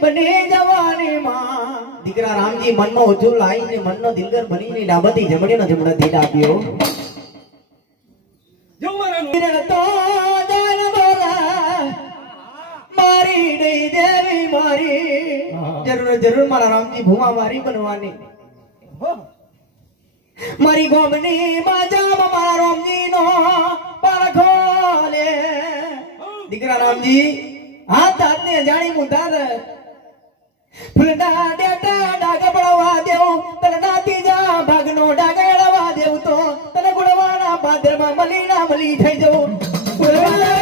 બને જવાની માં દીકરા રામજી મનમાં ઓછું લાઈને મનનો દિલગર બનીને ડાબતી જમડીનો જમણો દીદ આપ્યો તો જાન બોલા મારી દઈ દેવી મારી જરૂર મારા રામજી ભૂમા મારી બનવાની મારી ગોમની માજા મારા રામજી નો પારખો લે દીકરા રામજી હાથ હાથને જાણી મુધાર ફૂલના ડેટા ડાગ પડવા દેવું તલના ત્રીજા ભાગનો ડાગ એળવા દેવું તો તને ગુણવાના બાદરમાં મલી થઈ જવું